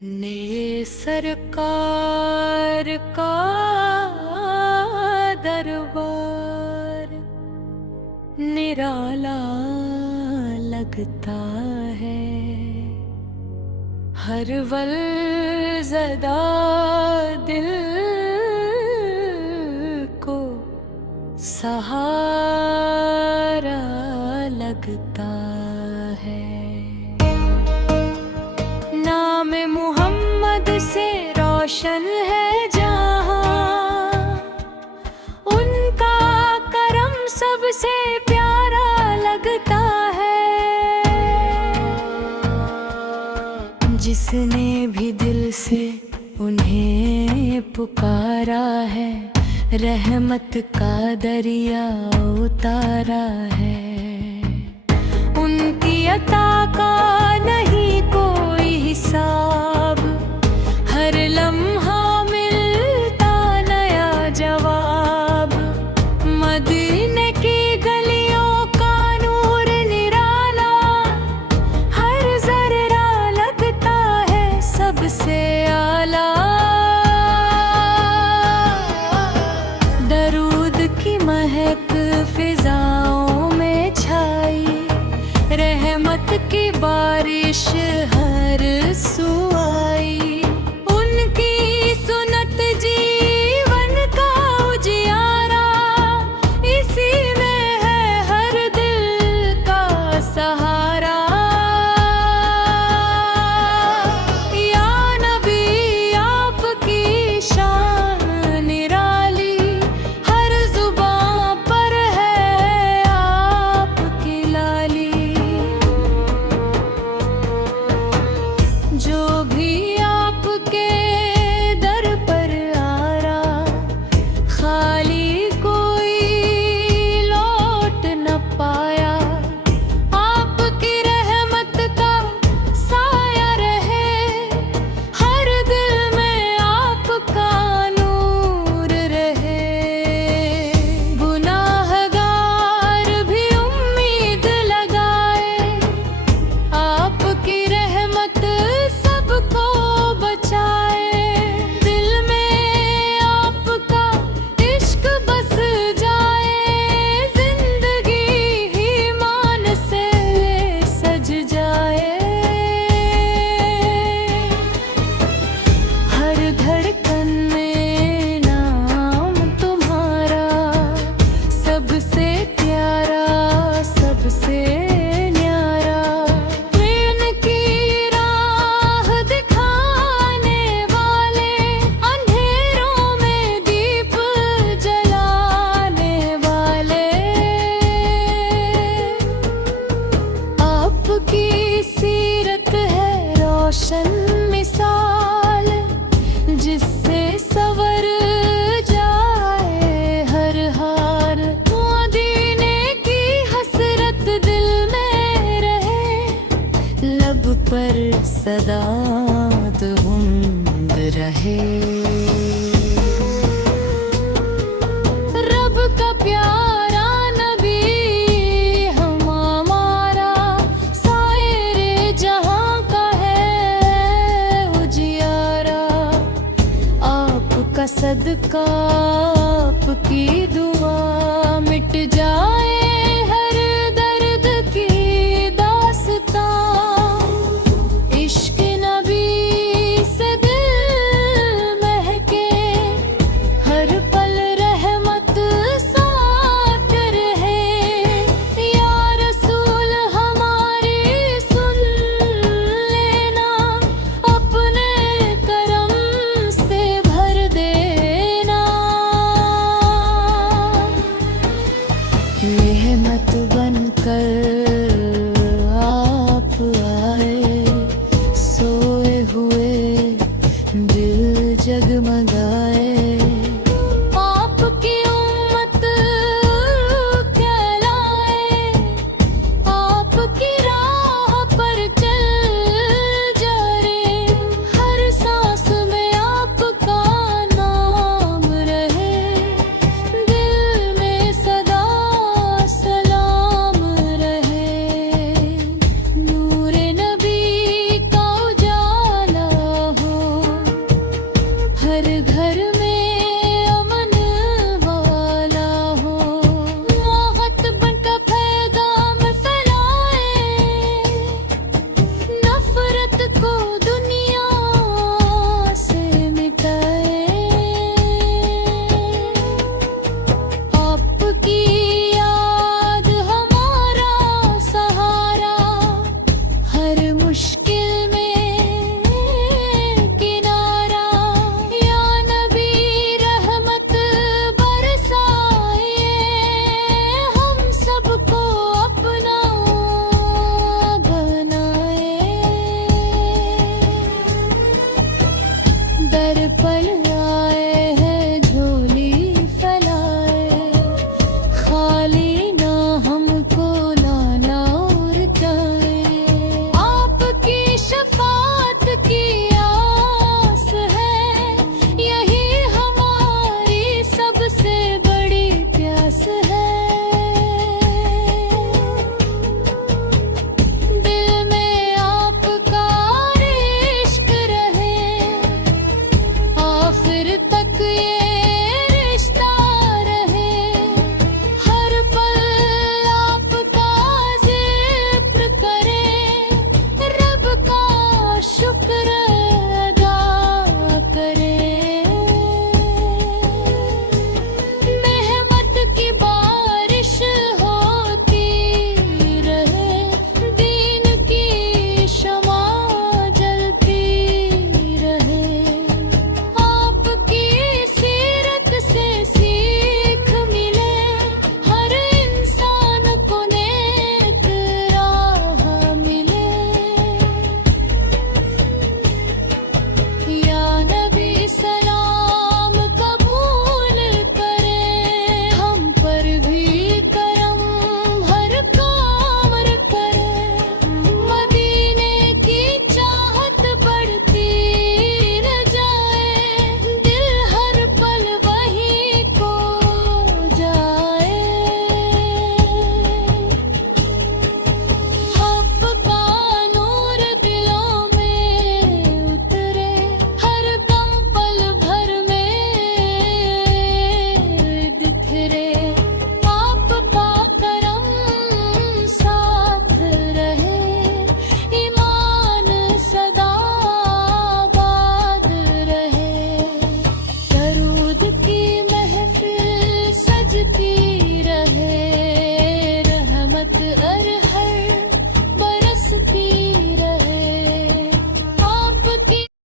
ने सरकार का दरबार निराला लगता है। हर वल ज़दा दिल को सहारा लगता है। नाम मुहम्मद से रोशन है जहां, उनका करम सबसे प्यारा लगता है। जिसने भी दिल से उन्हें पुकारा है, रहमत का दरिया उतारा है। उनकी अता का नहीं कोई हिसाब, हर लम्हा मिलता नया जवाब। मदीने की गलियों का नूर निराला, हर जर्रा लगता है सबसे आला। दरूद की महक फिजाओं में छाई, रहमत की बारिश हर सू आई। उनकी सुनत जीवन का उजियारा, इसी में है हर दिल का सहारा। या नबी आपकी शान निराली, हर जुबां पर है आपकी लाली। जो भी आपके दर पर आरा, खाली कोई लौट न पाया। आपकी रहमत का साया रहे, हर दिल में आपका नूर रहे। गुनाहगार भी उम्मीद लगाए, आपकी रहमत सबको बचाए। दिल में आपका इश्क बस जाए, जिंदगी ही मान से सज जाए। हर धड़कन में नाम तुम्हारा, सबसे प्यारा सबसे न्यारा। प्रेम की राह दिखाने वाले, अंधेरों में दीप जलाने वाले। आपकी सीरत है रोशन मिसाल, जिससे सवर जाए हर हाल। मदीने की हसरत दिल में रहे, लब पर सदा धुंध रहे। रब का प्यारा नबी हमारा, सायरे जहां का है उजियारा। आपका सदका आपकी दुआ, मिट जाए हर दर्द की दास्तां। इश्क नबी से दिल महके, हर पल रहमत साथ रहे। या रसूल हमारी सुन लेना, अपने करम से भर देना। रहमत बनकर आप आए, सोए हुए दिल जगमगाए। आपकी उम्मत कहलाए, आपकी राह पर चल जा रे। हर सांस में आपका नाम रहे, दिल में सदा सलाम रहे। नूर नबी का उजाला पल